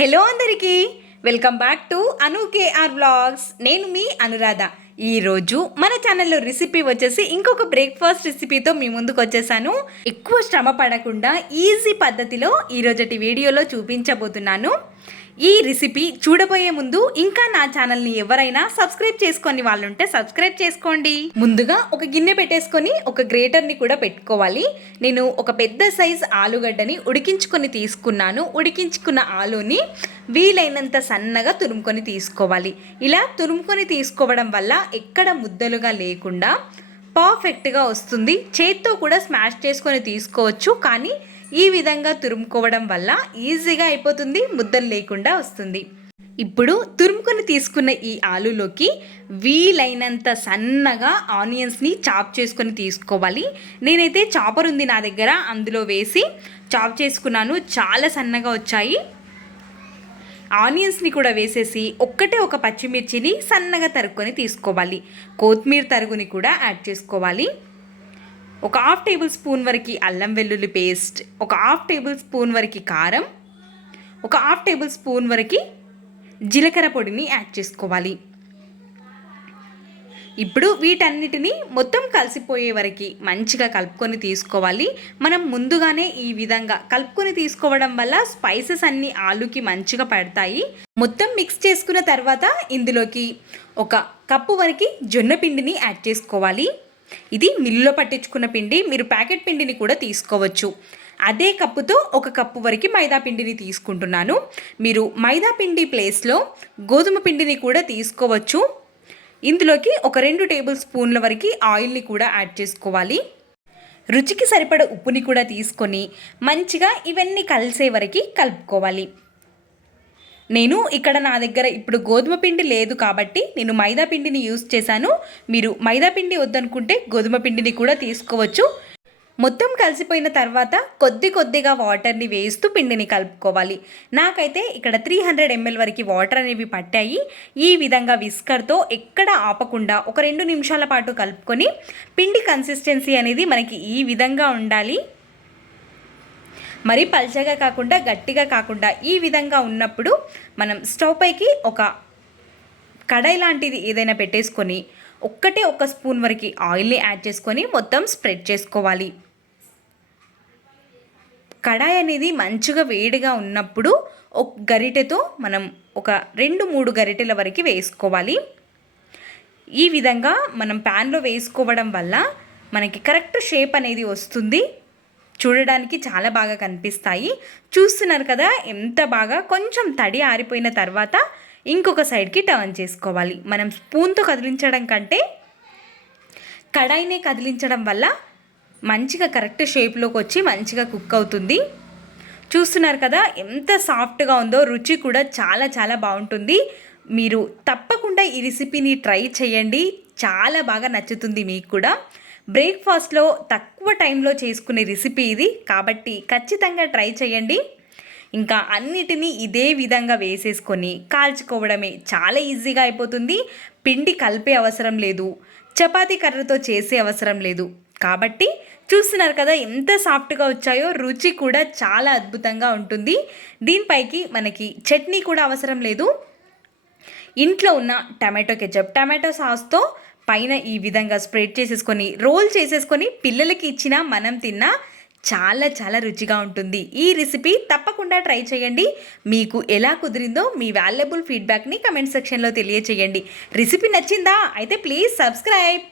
Hello అందరికీ welcome back to Anu KR vlogs. నేను మీ అనురాధ. ఈరోజు మన ఛానల్లో రెసిపీ వచ్చేసి ఇంకొక బ్రేక్ఫాస్ట్ రెసిపీతో మీ ముందుకు వచ్చేసాను. ఎక్కువ శ్రమ పడకుండా ఈజీ పద్ధతిలో ఈరోజటి వీడియోలో చూపించబోతున్నాను. ఈ రెసిపీ చూడబోయే ముందు ఇంకా నా ఛానల్ని ఎవరైనా సబ్స్క్రైబ్ చేసుకొని వాళ్ళుంటే సబ్స్క్రైబ్ చేసుకోండి. ముందుగా ఒక గిన్నె పెట్టేసుకొని ఒక గ్రేటర్ని కూడా పెట్టుకోవాలి. నేను ఒక పెద్ద సైజ్ ఆలుగడ్డని ఉడికించుకొని తీసుకున్నాను. ఉడికించుకున్న ఆలుని వీలైనంత సన్నగా తురుముకొని తీసుకోవాలి. ఇలా తురుముకొని తీసుకోవడం వల్ల ఎక్కడ ముద్దలుగా లేకుండా పర్ఫెక్ట్గా వస్తుంది. చేత్తో కూడా స్మాష్ చేసుకొని తీసుకోవచ్చు, కానీ ఈ విధంగా తురుముకోవడం వల్ల ఈజీగా అయిపోతుంది, ముద్దలు లేకుండా వస్తుంది. ఇప్పుడు తురుముకొని తీసుకున్న ఈ ఆలులోకి వీలైనంత సన్నగా ఆనియన్స్ని చాప్ చేసుకొని తీసుకోవాలి. నేనైతే చాపర్ ఉంది నా దగ్గర, అందులో వేసి చాప్ చేసుకున్నాను. చాలా సన్నగా వచ్చాయి. ఆనియన్స్ని కూడా వేసేసి ఒక పచ్చిమిర్చిని సన్నగా తరుక్కొని తీసుకోవాలి. కొత్తిమీర తరుగుని కూడా యాడ్ చేసుకోవాలి. ఒక 1/2 టేబుల్ స్పూన్ వరకు అల్లం వెల్లుల్లి పేస్ట్, ఒక 1/2 టేబుల్ స్పూన్ వరకు కారం, ఒక 1/2 టేబుల్ స్పూన్ వరకు జీలకర్ర పొడిని యాడ్ చేసుకోవాలి. ఇప్పుడు వీటన్నిటిని మొత్తం కలిసిపోయే వరకు మంచిగా కలుపుకొని తీసుకోవాలి. మనం ముందుగానే ఈ విధంగా కలుపుకొని తీసుకోవడం వల్ల స్పైసెస్ అన్నీ ఆలుకి మంచిగా పడతాయి. మొత్తం మిక్స్ చేసుకున్న తర్వాత ఇందులోకి 1 కప్పు వరకు జొన్న పిండిని యాడ్ చేసుకోవాలి. ఇది మిల్లులో పట్టించుకున్న పిండి, మీరు ప్యాకెట్ పిండిని కూడా తీసుకోవచ్చు. అదే కప్పుతో 1 కప్పు వరకు మైదా పిండిని తీసుకుంటున్నాను. మీరు మైదా పిండి ప్లేస్లో గోధుమ పిండిని కూడా తీసుకోవచ్చు. ఇందులోకి ఒక 2 టేబుల్ స్పూన్ల వరకు ఆయిల్ని కూడా యాడ్ చేసుకోవాలి. రుచికి సరిపడ ఉప్పుని కూడా తీసుకొని మంచిగా ఇవన్నీ కలిసే వరకు కలుపుకోవాలి. నేను ఇక్కడ నా దగ్గర ఇప్పుడు గోధుమ పిండి లేదు కాబట్టి నేను మైదా పిండిని యూజ్ చేశాను. మీరు మైదా పిండి వద్దనుకుంటే గోధుమ పిండిని కూడా తీసుకోవచ్చు. మొత్తం కలిసిపోయిన తర్వాత కొద్దిగా వాటర్ని వేస్తూ పిండిని కలుపుకోవాలి. నాకైతే ఇక్కడ 300 ml వరకు వాటర్ అనేవి పట్టాయి. ఈ విధంగా విస్కర్తో ఎక్కడ ఆపకుండా ఒక 2 నిమిషాల పాటు కలుపుకొని పిండి కన్సిస్టెన్సీ అనేది మనకి ఈ విధంగా ఉండాలి. మరి పల్చగా కాకుండా గట్టిగా కాకుండా ఈ విధంగా ఉన్నప్పుడు మనం స్టవ్ పైకి ఒక కడాయి లాంటిది ఏదైనా పెట్టేసుకొని 1 స్పూన్ వరకు ఆయిల్ని యాడ్ చేసుకొని మొత్తం స్ప్రెడ్ చేసుకోవాలి. కడాయి అనేది మంచిగా వేడిగా ఉన్నప్పుడు ఒక గరిటెతో మనం ఒక 2-3 గరిటెల వరకు వేసుకోవాలి. ఈ విధంగా మనం ప్యాన్లో వేసుకోవడం వల్ల మనకి కరెక్ట్ షేప్ అనేది వస్తుంది. చూడడానికి చాలా బాగా కనిపిస్తాయి. చూస్తున్నారు కదా ఎంత బాగా. కొంచెం తడి ఆరిపోయిన తర్వాత ఇంకొక సైడ్కి టర్న్ చేసుకోవాలి. మనం స్పూన్తో కదిలించడం కంటే కడాయినే కదిలించడం వల్ల మంచిగా కరెక్ట్ షేప్లోకి వచ్చి మంచిగా కుక్ అవుతుంది. చూస్తున్నారు కదా ఎంత సాఫ్ట్గా ఉందో. రుచి కూడా చాలా బాగుంటుంది. మీరు తప్పకుండా ఈ రెసిపీని ట్రై చేయండి. చాలా బాగా నచ్చుతుంది మీకు కూడా. బ్రేక్ఫాస్ట్లో తక్కువ టైంలో చేసుకునే రెసిపీ ఇది కాబట్టి ఖచ్చితంగా ట్రై చేయండి. ఇంకా అన్నిటినీ ఇదే విధంగా వేసేసుకొని కాల్చుకోవడమే చాలా ఈజీగా అయిపోతుంది. పిండి కలిపే అవసరం లేదు, చపాతీ కర్రతో చేసే అవసరం లేదు. కాబట్టి చూస్తున్నారు కదా ఎంత సాఫ్ట్గా వచ్చాయో. రుచి కూడా చాలా అద్భుతంగా ఉంటుంది. దీనిపైకి మనకి చట్నీ కూడా అవసరం లేదు. ఇంట్లో ఉన్న టమాటో కెచప్, టమాటో సాస్తో పైన ఈ విధంగా స్ప్రెడ్ చేసేసుకొని రోల్ చేసేసుకొని పిల్లలకి ఇచ్చినా మనం తిన్నా చాలా రుచిగా ఉంటుంది. ఈ రెసిపీ తప్పకుండా ట్రై చేయండి. మీకు ఎలా కుదిరిందో మీ వాల్యుబుల్ ఫీడ్బ్యాక్ని కమెంట్ సెక్షన్లో తెలియచేయండి. రెసిపీ నచ్చిందా? అయితే ప్లీజ్ సబ్స్క్రైబ్.